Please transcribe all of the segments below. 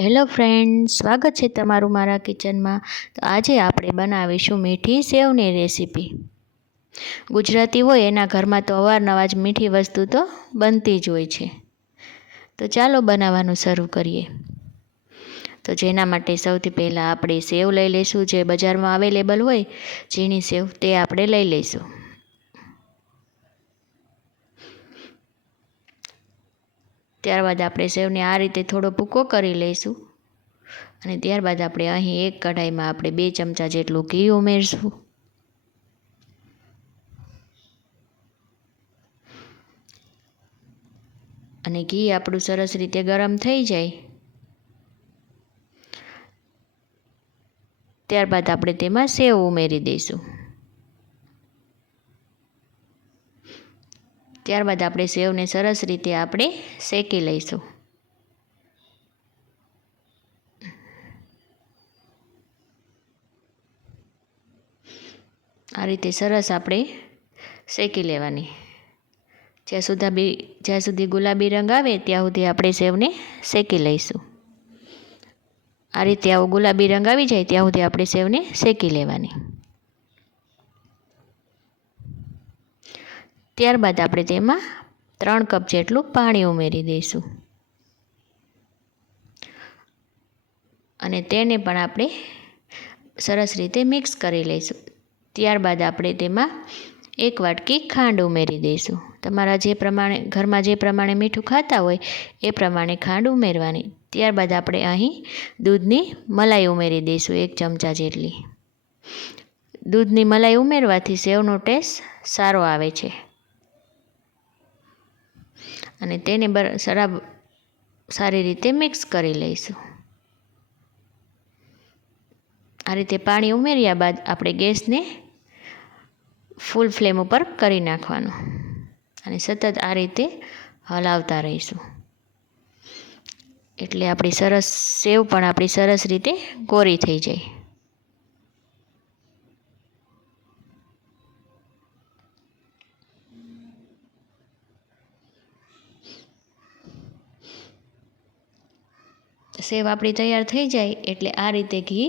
Hello friends, સ્વાગત છે તમારું મારા કિચનમાં। તો આજે આપણે બનાવીશું મીઠી સેવની રેસીપી। ગુજરાતી હોય એના ઘરમાં તો અવારનવાર જ મીઠી વસ્તુ તો બનતી જ હોય છે। તો ચાલો બનાવવાનું શરૂ કરીએ। તો જેના માટે સૌથી પહેલાં આપણે સેવ લઈ લઈશું। જે બજારમાં અવેલેબલ હોય ઝીણી સેવ તે આપણે લઈ લઈશું। ત્યારબાદ આપણે સેવને આ રીતે થોડો ભૂકો કરી લઈશું અને ત્યારબાદ આપણે અહીં એક કઢાઈમાં આપણે 2 ચમચા જેટલું ઘી ઉમેરશું। અને ઘી આપણું સરસ રીતે ગરમ થઈ જાય ત્યારબાદ આપણે તેમાં સેવ ઉમેરી દઈશું। ત્યારબાદ આપણે સેવને સરસ રીતે આપણે શેકી લઈશું। આ રીતે સરસ આપણે શેકી લેવાની। જ્યાં સુધી ગુલાબી રંગ આવે ત્યાં સુધી આપણે સેવને શેકી લઈશું। આ રીતે આવો ગુલાબી રંગ આવી જાય ત્યાં સુધી આપણે સેવને શેકી લેવાની। ત્યારબાદ આપણે તેમાં 3 કપ જેટલું પાણી ઉમેરી દઈશું અને તેને પણ આપણે સરસ રીતે મિક્સ કરી લઈશું। ત્યારબાદ આપણે તેમાં 1 વાટકી ખાંડ ઉમેરી દઈશું। તમારા ઘરમાં જે પ્રમાણે મીઠું ખાતા હોય એ પ્રમાણે ખાંડ ઉમેરવાની। ત્યારબાદ આપણે અહીં દૂધની મલાઈ ઉમેરી દઈશું 1 ચમચા જેટલી। દૂધની મલાઈ ઉમેરવાથી સેવનો ટેસ્ટ સારો આવે છે અને તેને સારી રીતે મિક્સ કરી લઈશું। આ રીતે પાણી ઉમેર્યા બાદ આપણે ગેસને ફૂલ ફ્લેમ ઉપર કરી નાખવાનો અને સતત આ રીતે હલાવતા રહીશું એટલે આપણી સેવ પણ આપણી સરસ રીતે કોરી થઈ જાય। સેવ આપણી તૈયાર થઈ જાય એટલે આ રીતે ઘી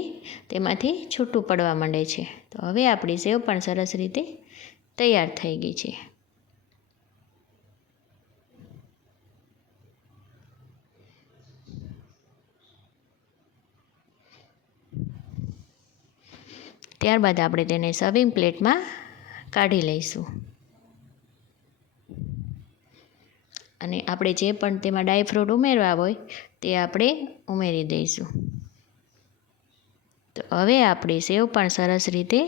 તેમાંથી છૂટું પડવા માંડે છે। તો હવે આપણી સેવ પણ સરસ રીતે તૈયાર થઈ ગઈ છે। ત્યારબાદ આપણે તેને સર્વિંગ પ્લેટમાં કાઢી લઈશું અને આપણે જે પણ તેમાં ડ્રાયફ્રૂટ ઉમેરવા હોય તે આપણે ઉમેરી દઈશું। તો હવે આપણી સેવ પણ સરસ રીતે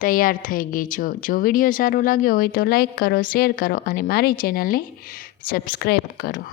તૈયાર થઈ ગઈ છે। જો વિડીયો સારો લાગ્યો હોય તો લાઈક કરો, શેર કરો અને મારી ચેનલને સબસ્ક્રાઈબ કરો।